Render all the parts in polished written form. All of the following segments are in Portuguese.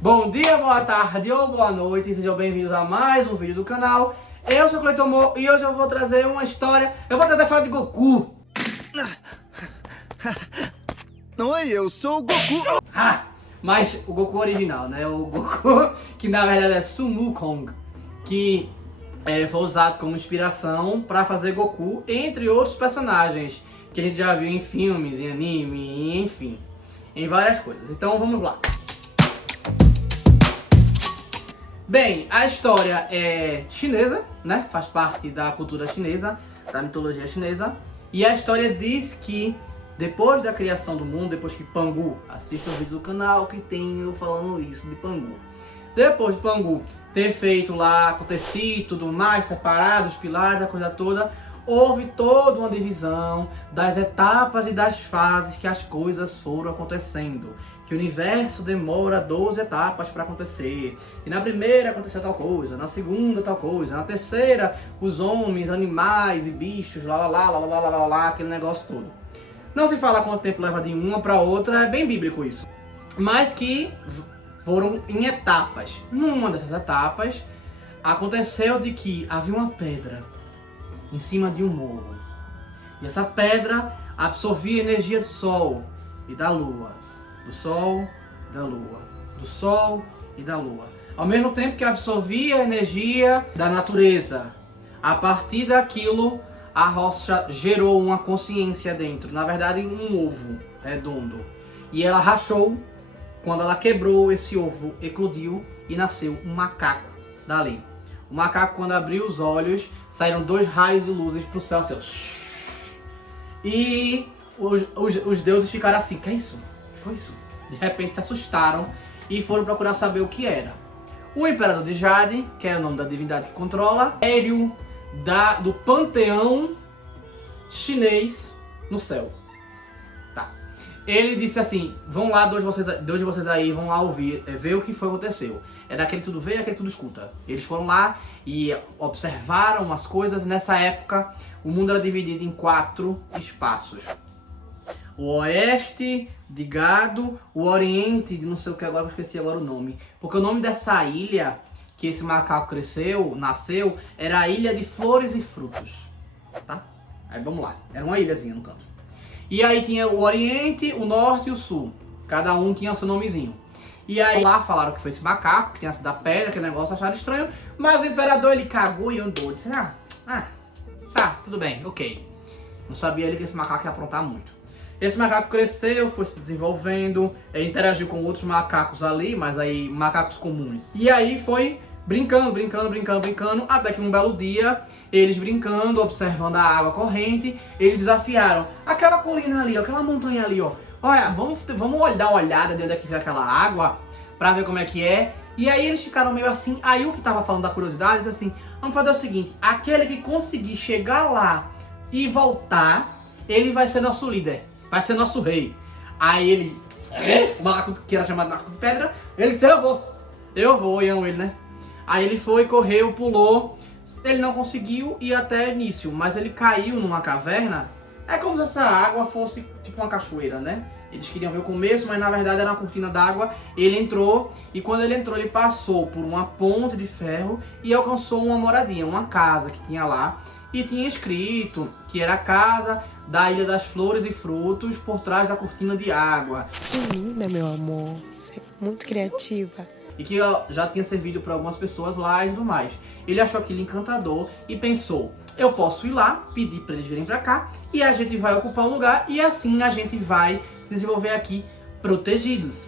Bom dia, boa tarde ou boa noite, sejam bem-vindos a mais um vídeo do canal. Eu sou o Cleiton Mo e hoje eu vou trazer uma história, a história de Goku. Oi, eu sou o Goku. Mas o Goku original, né? O Goku que na verdade é Sun Wukong, que foi usado como inspiração para fazer Goku, entre outros personagens que a gente já viu em filmes, em anime, enfim, em várias coisas. Então vamos lá. Bem, a história é chinesa, né? Faz parte da cultura chinesa, da mitologia chinesa. E a história diz que depois da criação do mundo, depois que Pangu, assista o vídeo do canal que tem eu falando isso de Pangu. Depois de Pangu ter feito lá, acontecido e tudo mais, separado os pilares, a coisa toda, houve toda uma divisão das etapas e das fases que as coisas foram acontecendo. Que o universo demora 12 etapas para acontecer. E na primeira aconteceu tal coisa, na segunda tal coisa, na terceira os homens, animais e bichos, aquele negócio todo. Não se fala quanto tempo leva de uma para outra, é bem bíblico isso. Mas que foram em etapas. Numa dessas etapas aconteceu de que havia uma pedra em cima de um morro. E essa pedra absorvia a energia do sol e da lua. Do sol e da lua. Do sol e da lua. Ao mesmo tempo que absorvia a energia da natureza. A partir daquilo, a rocha gerou uma consciência dentro. Na verdade, um ovo redondo. E ela rachou. Quando ela quebrou, esse ovo eclodiu e nasceu um macaco dali. O macaco, quando abriu os olhos, saíram 2 raios de luzes para o céu. Assim, e os deuses ficaram assim, que é isso? O que foi isso? De repente se assustaram e foram procurar saber o que era. O Imperador de Jade, que é o nome da divindade que controla, Héreo do panteão chinês no céu. Tá. Ele disse assim, vão lá, dois de vocês aí, vão lá ouvir, ver o que foi aconteceu. É daquele tudo vê e aquele tudo escuta. Eles foram lá e observaram as coisas. Nessa época, o mundo era dividido em 4 espaços. O oeste de Gado, o oriente de não sei o que, agora eu esqueci agora o nome. Porque o nome dessa ilha que esse macaco nasceu, era a Ilha de Flores e Frutos. Tá? Aí vamos lá, era uma ilhazinha no canto. E aí tinha o oriente, o norte e o sul. Cada um tinha o seu nomezinho. E aí lá falaram que foi esse macaco, que tinha sido da pedra, aquele negócio, acharam estranho. Mas o imperador ele cagou e andou. Disse, tá, tudo bem, ok. Não sabia ele que esse macaco ia aprontar muito. Esse macaco cresceu, foi se desenvolvendo, interagiu com outros macacos ali, mas aí macacos comuns. E aí foi brincando, até que um belo dia, eles brincando, observando a água corrente, eles desafiaram aquela colina ali, aquela montanha ali, ó. Olha, vamos dar uma olhada de onde é que vem aquela água, pra ver como é que é. E aí eles ficaram meio assim, aí o que tava falando da curiosidade, disse assim, vamos fazer o seguinte, aquele que conseguir chegar lá e voltar, ele vai ser nosso líder. Vai ser nosso rei. Aí ele, o macaco que era chamado Macaco de Pedra, ele disse, eu vou, e amo ele, né? Aí ele foi, correu, pulou, ele não conseguiu ir até início, mas ele caiu numa caverna. É como se essa água fosse tipo uma cachoeira, né? Eles queriam ver o começo, mas na verdade era uma cortina d'água. Ele entrou, e quando ele entrou, ele passou por uma ponte de ferro e alcançou uma moradia, uma casa que tinha lá. E tinha escrito que era a casa da Ilha das Flores e Frutos por trás da cortina de água. Que linda, meu amor. Você é muito criativa. E que já tinha servido para algumas pessoas lá e tudo mais. Ele achou aquilo encantador e pensou, eu posso ir lá, pedir para eles virem para cá e a gente vai ocupar o lugar e assim a gente vai se desenvolver aqui protegidos,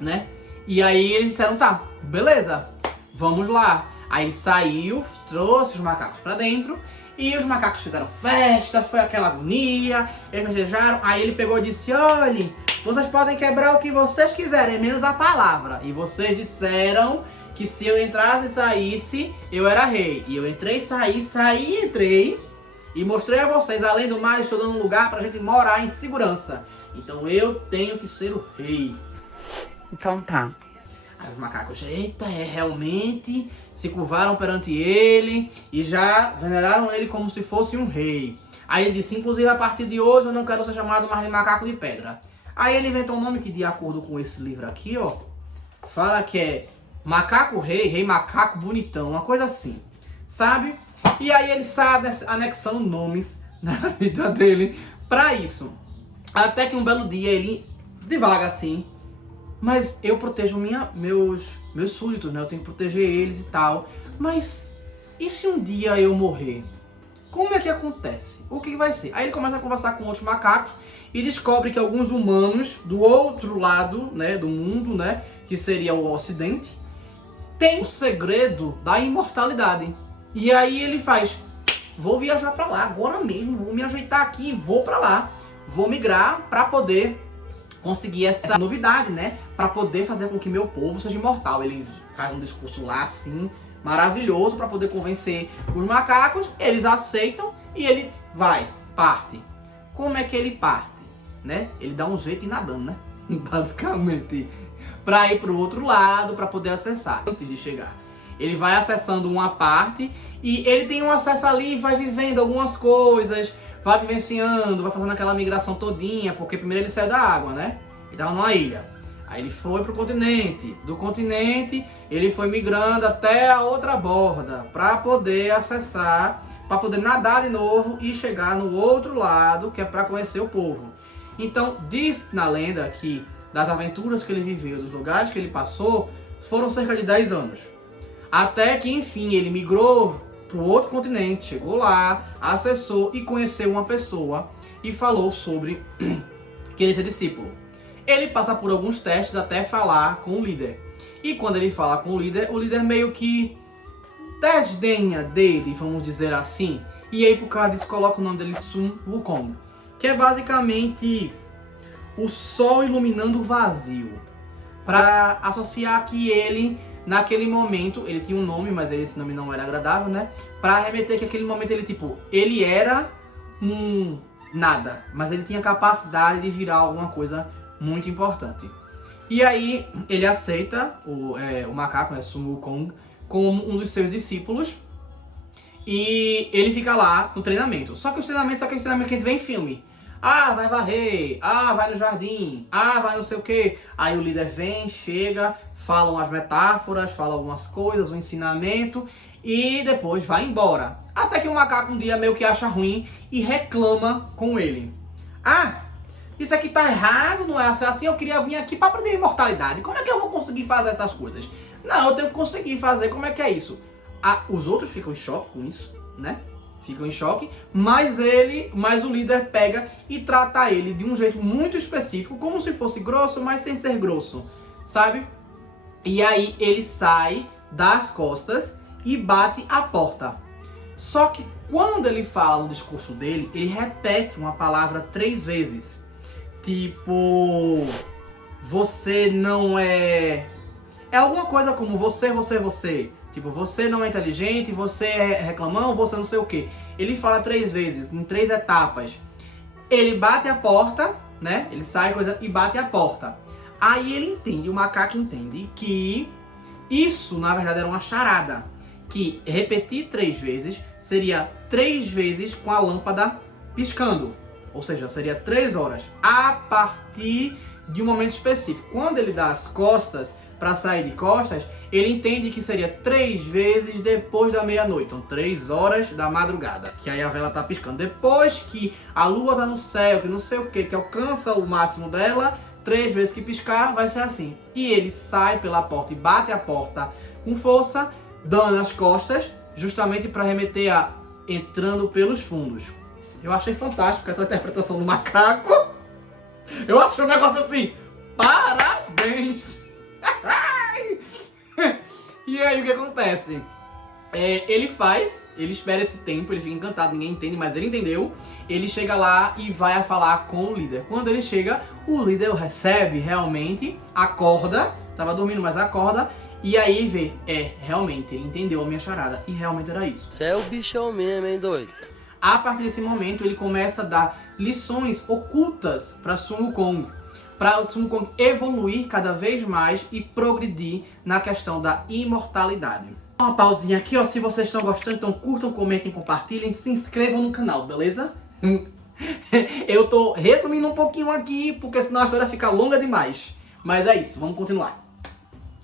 né? E aí eles disseram, tá, beleza, vamos lá. Aí saiu, trouxe os macacos pra dentro e os macacos fizeram festa, foi aquela agonia, eles festejaram. Aí ele pegou e disse, olhem, vocês podem quebrar o que vocês quiserem, menos a palavra. E vocês disseram que se eu entrasse e saísse, eu era rei. E eu entrei, saí e entrei. E mostrei a vocês, além do mais, estou dando um lugar pra gente morar em segurança. Então eu tenho que ser o rei. Então tá. Aí os macacos, eita, realmente, se curvaram perante ele e já veneraram ele como se fosse um rei. Aí ele disse, inclusive a partir de hoje eu não quero ser chamado mais de macaco de pedra. Aí ele inventou um nome que, de acordo com esse livro aqui, ó, fala que é macaco rei, rei macaco bonitão, uma coisa assim, sabe? E aí ele sai anexando nomes na vida dele pra isso. Até que um belo dia ele divaga assim, mas eu protejo meus súditos, né? Eu tenho que proteger eles e tal. Mas e se um dia eu morrer? Como é que acontece? O que vai ser? Aí ele começa a conversar com outros macacos e descobre que alguns humanos do outro lado, né, do mundo, né, que seria o Ocidente, tem o segredo da imortalidade. E aí ele faz, vou viajar pra lá agora mesmo, vou me ajeitar aqui e vou pra lá. Vou migrar pra poder conseguir essa novidade, né, pra poder fazer com que meu povo seja imortal. Ele faz um discurso lá assim, maravilhoso, pra poder convencer os macacos. Eles aceitam e ele parte. Como é que ele parte? Né? Ele dá um jeito em nadando, né? Basicamente, para ir pro outro lado, para poder acessar. Antes de chegar, ele vai acessando uma parte e ele tem um acesso ali, vai vivendo algumas coisas, vai vivenciando, vai fazendo aquela migração todinha, porque primeiro ele saiu da água, né? Ele tava numa ilha. Aí ele foi pro continente. Do continente, ele foi migrando até a outra borda para poder acessar, para poder nadar de novo e chegar no outro lado, que é para conhecer o povo. Então, diz na lenda que das aventuras que ele viveu, dos lugares que ele passou, foram cerca de 10 anos. Até que, enfim, ele migrou para o outro continente, chegou lá, acessou e conheceu uma pessoa e falou sobre querer ser discípulo. Ele passa por alguns testes até falar com o líder. E quando ele fala com o líder meio que desdenha dele, vamos dizer assim. E aí por causa disso coloca o nome dele Sun Wukong, que é basicamente o sol iluminando o vazio. Para associar que ele, naquele momento, ele tinha um nome, mas esse nome não era agradável, né? Para remeter que aquele momento ele era um nada, mas ele tinha capacidade de virar alguma coisa muito importante. E aí ele aceita o macaco, né, Sun Wukong, como um dos seus discípulos. E ele fica lá no treinamento. Só que aquele treinamento que a gente vê em filme. Ah, vai varrer. Ah, vai no jardim. Ah, vai não sei o que. Aí o líder vem, chega, fala umas metáforas, fala algumas coisas, um ensinamento. E depois vai embora. Até que o macaco um dia meio que acha ruim e reclama com ele. Ah, isso aqui tá errado, não é assim, eu queria vir aqui para aprender imortalidade. Como é que eu vou conseguir fazer essas coisas? Não, eu tenho que conseguir fazer, como é que é isso? Os outros ficam em choque com isso, né? Ficam em choque, mas o líder pega e trata ele de um jeito muito específico, como se fosse grosso, mas sem ser grosso, sabe? E aí ele sai das costas e bate a porta. Só que quando ele fala no discurso dele, ele repete uma palavra 3 vezes. Tipo, você não é... É alguma coisa como você. Tipo, você não é inteligente, você é reclamão, você não sei o que. Ele fala 3 vezes, em 3 etapas. Ele bate a porta, né? Ele sai e bate a porta. Aí ele entende, o macaco entende que isso, na verdade, era uma charada. Que repetir 3 vezes seria 3 vezes com a lâmpada piscando. Ou seja, seria 3 horas a partir de um momento específico. Quando ele dá as costas, para sair de costas, ele entende que seria 3 vezes depois da meia-noite. Então 3 horas da madrugada, que aí a vela tá piscando. Depois que a lua tá no céu, que não sei o que alcança o máximo dela, 3 vezes que piscar, vai ser assim. E ele sai pela porta e bate a porta com força, dando as costas, justamente para remeter a entrando pelos fundos. Eu achei fantástico essa interpretação do macaco. Eu achei um negócio assim, parabéns! E aí o que acontece? Ele espera esse tempo, ele fica encantado, ninguém entende, mas ele entendeu. Ele chega lá e vai falar com o líder. Quando ele chega, o líder o recebe realmente, acorda, tava dormindo, mas acorda. E aí vê, realmente, ele entendeu a minha charada. E realmente era isso. Você é o bichão mesmo, hein, doido? A partir desse momento, ele começa a dar lições ocultas para Sun Wukong. Para o Sun Wukong evoluir cada vez mais e progredir na questão da imortalidade. Uma pausinha aqui, ó. Se vocês estão gostando, então curtam, comentem, compartilhem, se inscrevam no canal, beleza? Eu tô resumindo um pouquinho aqui, porque senão a história fica longa demais. Mas é isso, vamos continuar.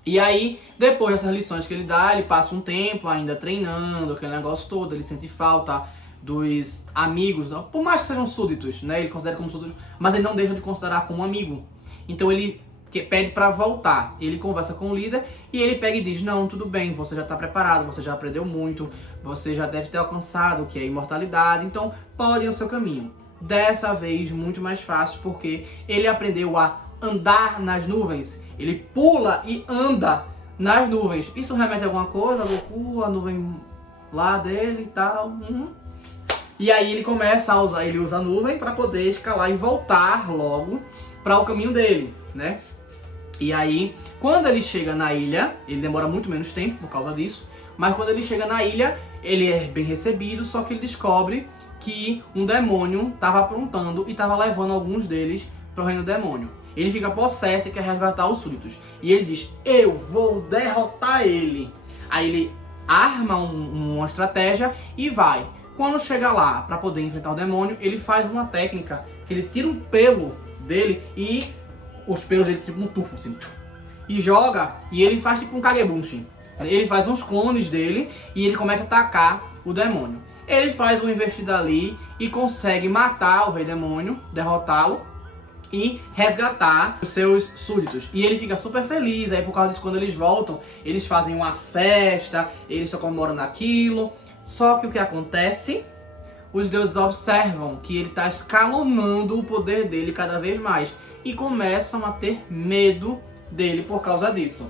E aí, depois dessas lições que ele dá, ele passa um tempo ainda treinando, aquele negócio todo, ele sente falta dos amigos, por mais que sejam súditos, né? Ele considera como súditos, mas ele não deixa de considerar como amigo. Então ele pede para voltar. Ele conversa com o líder e ele pega e diz: não, tudo bem, você já está preparado, você já aprendeu muito, você já deve ter alcançado o que é a imortalidade, então pode ir no seu caminho. Dessa vez muito mais fácil, porque ele aprendeu a andar nas nuvens. Ele pula e anda nas nuvens. Isso remete a alguma coisa? Goku, a nuvem lá dele e tal. E aí ele começa a usar, ele usa a nuvem para poder escalar e voltar logo para o caminho dele, né? E aí, quando ele chega na ilha, ele demora muito menos tempo por causa disso, mas quando ele chega na ilha, ele é bem recebido, só que ele descobre que um demônio estava aprontando e estava levando alguns deles para o reino do demônio. Ele fica possesso e quer resgatar os súditos. E ele diz: eu vou derrotar ele. Aí ele arma uma estratégia e vai. Quando chega lá para poder enfrentar o demônio, ele faz uma técnica que ele tira um pelo dele e os pelos dele tipo um tufo assim, e joga, e ele faz tipo um Kagebunshin. Ele faz uns clones dele e ele começa a atacar o demônio. Ele faz uma investida ali e consegue matar o rei demônio, derrotá-lo e resgatar os seus súditos. E ele fica super feliz. Aí por causa disso, quando eles voltam, eles fazem uma festa, eles estão comemorando aquilo. Só que o que acontece? Os deuses observam que ele está escalonando o poder dele cada vez mais e começam a ter medo dele por causa disso.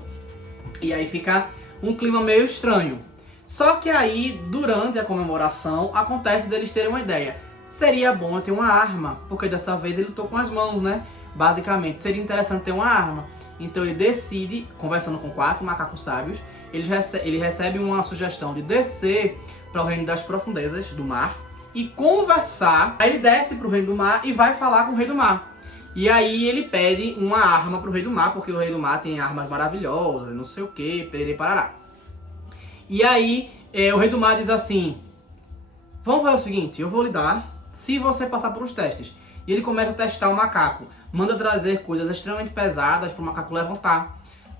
E aí fica um clima meio estranho. Só que aí, durante a comemoração, acontece deles terem uma ideia. Seria bom eu ter uma arma, porque dessa vez ele lutou com as mãos, né? Basicamente, seria interessante ter uma arma. Então ele decide, conversando com 4 macacos sábios, ele recebe uma sugestão de descer para o reino das profundezas do mar e conversar. Aí ele desce para o reino do mar e vai falar com o rei do mar. E aí ele pede uma arma para o rei do mar, porque o rei do mar tem armas maravilhosas, não sei o que, perere parará. E aí o rei do mar diz assim: vamos fazer o seguinte, eu vou lhe dar se você passar por os testes. E ele começa a testar o macaco, manda trazer coisas extremamente pesadas para o macaco levantar.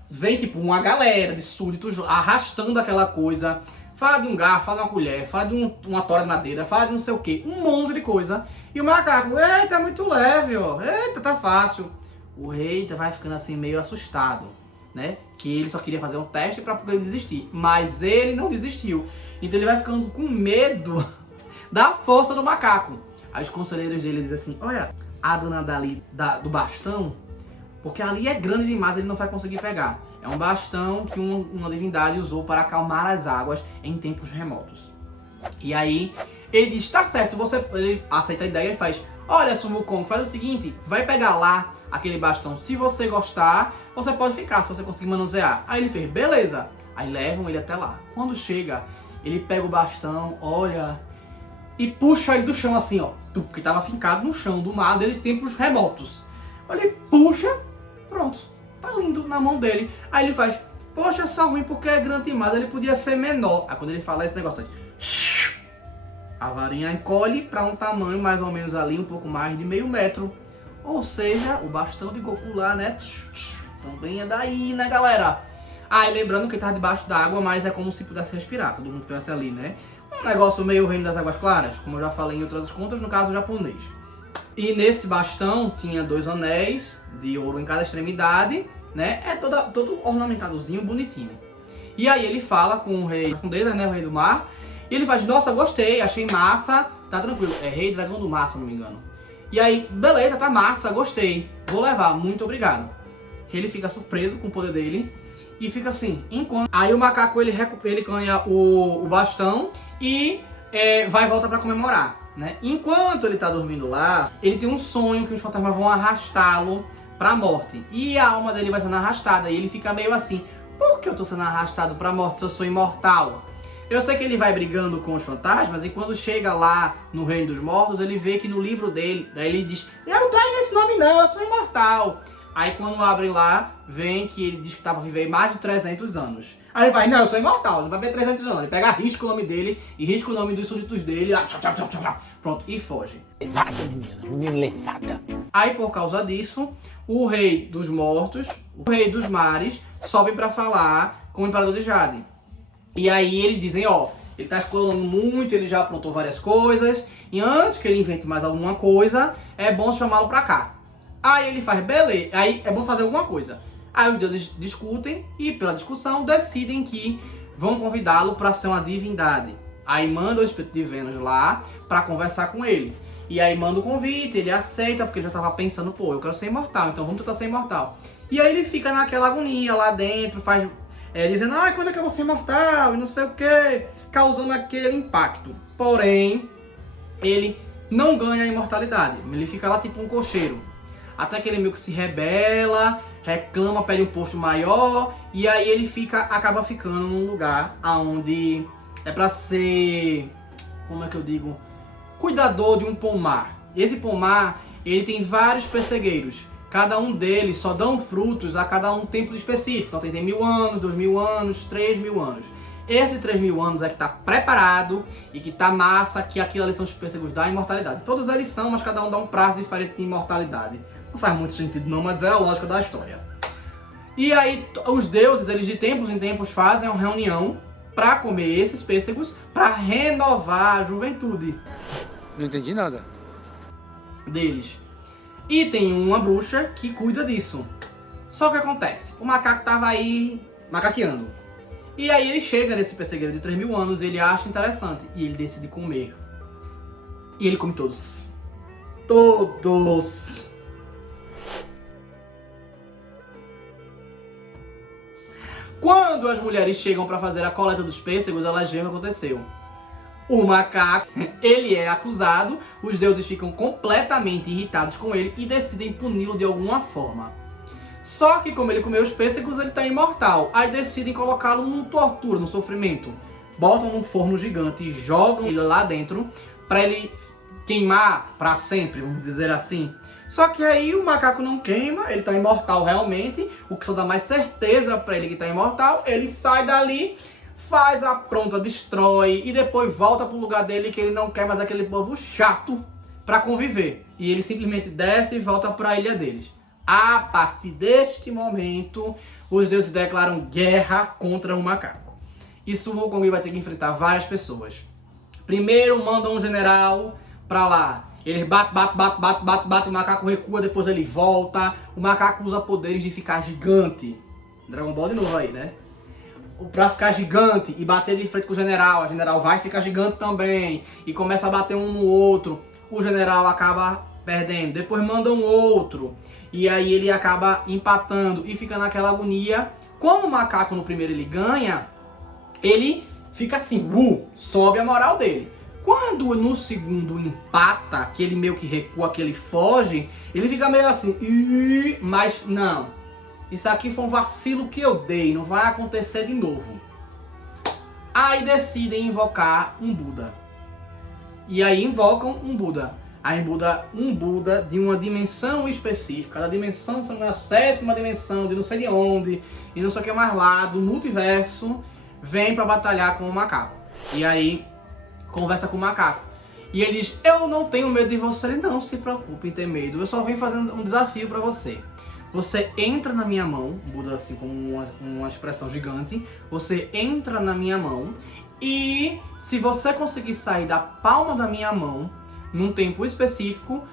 Vem tipo uma galera de súditos arrastando aquela coisa. Fala de um garfo, fala de uma colher, fala de uma tora de madeira, fala de não sei o que, um monte de coisa. E o macaco: eita, é muito leve, ó, eita, tá fácil. O rei vai ficando assim meio assustado, né? Que ele só queria fazer um teste para poder desistir. Mas ele não desistiu. Então ele vai ficando com medo da força do macaco. Aí os conselheiros dele dizem assim: olha, a dona dali do bastão, porque ali é grande demais, ele não vai conseguir pegar. É um bastão que uma divindade usou para acalmar as águas em tempos remotos. E aí ele diz: tá certo, ele aceita a ideia e faz: olha, Sun Wukong, faz o seguinte, vai pegar lá aquele bastão. Se você gostar, você pode ficar, se você conseguir manusear. Aí ele fez: beleza. Aí levam ele até lá. Quando chega, ele pega o bastão, olha, e puxa ele do chão assim, ó, que estava fincado no chão do mar desde tempos remotos. Ele puxa, pronto, tá lindo na mão dele. Aí ele faz: poxa, é só ruim porque é grande demais, ele podia ser menor. Aí quando ele fala esse negócio, a varinha encolhe para um tamanho mais ou menos ali, um pouco mais de meio metro. Ou seja, o bastão de Goku lá, né? Também é daí, né, galera? Ah, e lembrando que ele tá debaixo d'água, mas é como se pudesse respirar, todo mundo estivesse ali, né? Um negócio meio reino das águas claras, como eu já falei em outras contas, no caso japonês. E nesse bastão tinha 2 anéis de ouro em cada extremidade, né? É todo ornamentadozinho, bonitinho. E aí ele fala com o rei dele, né? O rei do mar. E ele faz: nossa, gostei, achei massa, tá tranquilo. É rei dragão do mar, se não me engano. E aí, beleza, tá massa, gostei, vou levar, muito obrigado. Ele fica surpreso com o poder dele e fica assim, enquanto... Aí o macaco, ele ganha o bastão e vai e volta pra comemorar, né? Enquanto ele tá dormindo lá, ele tem um sonho que os fantasmas vão arrastá-lo pra morte. E a alma dele vai sendo arrastada e ele fica meio assim: por que eu tô sendo arrastado pra morte se eu sou imortal? Eu sei que ele vai brigando com os fantasmas e quando chega lá no Reino dos Mortos, ele vê que no livro dele, daí ele diz: eu não tô aí nesse nome não, eu sou imortal. Aí quando abrem lá, vem que ele diz que tava vivendo mais de 300 anos. Aí ele vai: não, eu sou imortal, não vai ver 300 anos. Ele pega, risca o nome dele e risca o nome dos súditos dele, pronto, e foge. Levada, menina levada. Aí por causa disso, o rei dos mortos, o rei dos mares, sobem pra falar com o Imperador de Jade. E aí eles dizem, ó, ele tá escolando muito, ele já aprontou várias coisas, e antes que ele invente mais alguma coisa, é bom chamá-lo pra cá. Aí ele faz, beleza, aí é bom fazer alguma coisa. Aí os deuses discutem e pela discussão decidem que vão convidá-lo pra ser uma divindade. Aí manda o espírito de Vênus lá pra conversar com ele. E aí manda o convite, ele aceita, porque ele já tava pensando, pô, eu quero ser imortal, então vamos tentar ser imortal. E aí ele fica naquela agonia lá dentro, faz... dizendo, quando é que eu vou ser imortal? E não sei o que, causando aquele impacto. Porém, ele não ganha a imortalidade. Ele fica lá tipo um cocheiro. Até que ele meio que se rebela, reclama, pede um posto maior. E aí ele acaba ficando num lugar onde é pra ser, como é que eu digo? Cuidador de um pomar. Esse pomar, ele tem vários pessegueiros. Cada um deles só dão frutos a cada um tempo específico. Então tem 1000 anos, 2000 anos, 3000 anos. Esse 3000 anos é que está preparado e que está massa, que aquilo ali são os pêssegos da imortalidade. Todos eles são, mas cada um dá um prazo diferente de imortalidade. Não faz muito sentido não, mas é a lógica da história. E aí os deuses, eles de tempos em tempos fazem uma reunião para comer esses pêssegos, para renovar a juventude. Não entendi nada. Deles. E tem uma bruxa que cuida disso. Só que acontece, o macaco tava aí macaqueando. E aí ele chega nesse pessegueiro de 3000 anos, ele acha interessante e ele decide comer. E ele come todos. Todos! Quando as mulheres chegam para fazer a coleta dos pêssegos, elas veem o que aconteceu. O macaco, ele é acusado, os deuses ficam completamente irritados com ele e decidem puni-lo de alguma forma. Só que como ele comeu os pêssegos, ele tá imortal. Aí decidem colocá-lo numa tortura, num sofrimento. Botam num forno gigante e jogam ele lá dentro para ele queimar para sempre, vamos dizer assim. Só que aí o macaco não queima, ele tá imortal realmente, o que só dá mais certeza para ele que tá imortal. Ele sai dali, faz a pronta, destrói e depois volta pro lugar dele que ele não quer mais aquele povo chato para conviver. E ele simplesmente desce e volta para a ilha deles. A partir deste momento, os deuses declaram guerra contra o macaco. E Sun Wukong vai ter que enfrentar várias pessoas. Primeiro mandam um general para lá. Ele bate, o macaco recua, depois ele volta. O macaco usa poderes de ficar gigante. Dragon Ball de novo aí, né? Pra ficar gigante e bater de frente com o general vai ficar gigante também. E começa a bater um no outro. O general acaba perdendo. Depois manda um outro. E aí ele acaba empatando e fica naquela agonia. Como o macaco no primeiro ele ganha, ele fica assim, sobe a moral dele. Quando no segundo empata, que ele meio que recua, que ele foge, ele fica meio assim, mas não. Isso aqui foi um vacilo que eu dei, não vai acontecer de novo. Aí decidem invocar um Buda. E aí invocam um Buda. Aí Buda, um Buda de uma dimensão específica. Da dimensão, são a 7ª dimensão, de não sei de onde, e não sei o que mais lá, do multiverso, vem pra batalhar com o macaco. E aí conversa com o macaco. E ele diz, eu não tenho medo de você. Ele, não se preocupe em ter medo, eu só vim fazendo um desafio pra você. Você entra na minha mão, Buda assim como uma expressão gigante, você entra na minha mão e se você conseguir sair da palma da minha mão num tempo específico,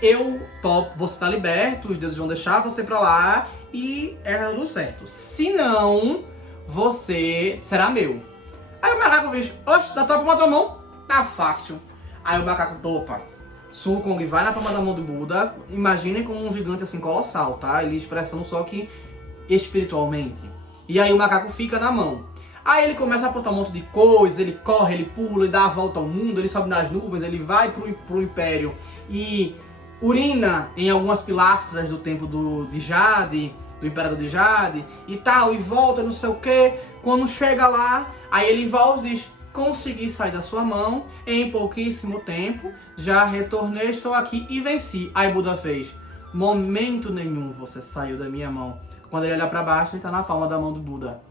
eu topo, você tá liberto, os deuses vão deixar você pra lá e é tudo certo. Se não, você será meu. Aí o macaco diz, oxe, dá tua palma da mão? Tá fácil. Aí o macaco topa. Sun Wukong vai na palma da mão do Buda, imaginem como um gigante assim colossal, tá? Ele expressando só que espiritualmente. E aí o macaco fica na mão. Aí ele começa a apontar um monte de coisa, ele corre, ele pula, ele dá a volta ao mundo, ele sobe nas nuvens, ele vai pro Império e urina em algumas pilastras do templo de Jade, do Imperador de Jade e tal, e volta, não sei o que. Quando chega lá, aí ele volta e diz, consegui sair da sua mão em pouquíssimo tempo, já retornei, estou aqui e venci. Aí Buda fez, momento nenhum você saiu da minha mão. Quando ele olha para baixo, ele está na palma da mão do Buda.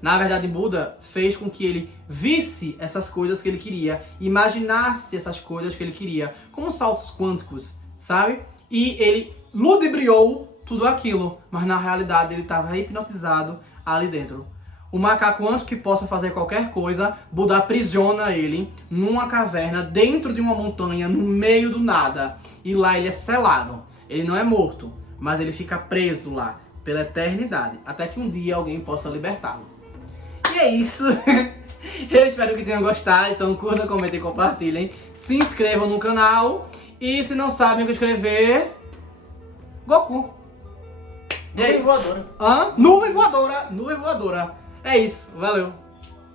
Na verdade, Buda fez com que ele visse essas coisas que ele queria, imaginasse essas coisas que ele queria, como saltos quânticos, sabe? E ele ludibriou tudo aquilo, mas na realidade ele estava hipnotizado ali dentro. O macaco, antes que possa fazer qualquer coisa, Buda aprisiona ele numa caverna dentro de uma montanha, no meio do nada. E lá ele é selado. Ele não é morto, mas ele fica preso lá pela eternidade, até que um dia alguém possa libertá-lo. E é isso. Eu espero que tenham gostado. Então curtam, comentem, compartilhem. Se inscrevam no canal. E se não sabem o que escrever, Goku. Nuvem voadora. Nuvem voadora. Nuvem voadora. É isso. Valeu.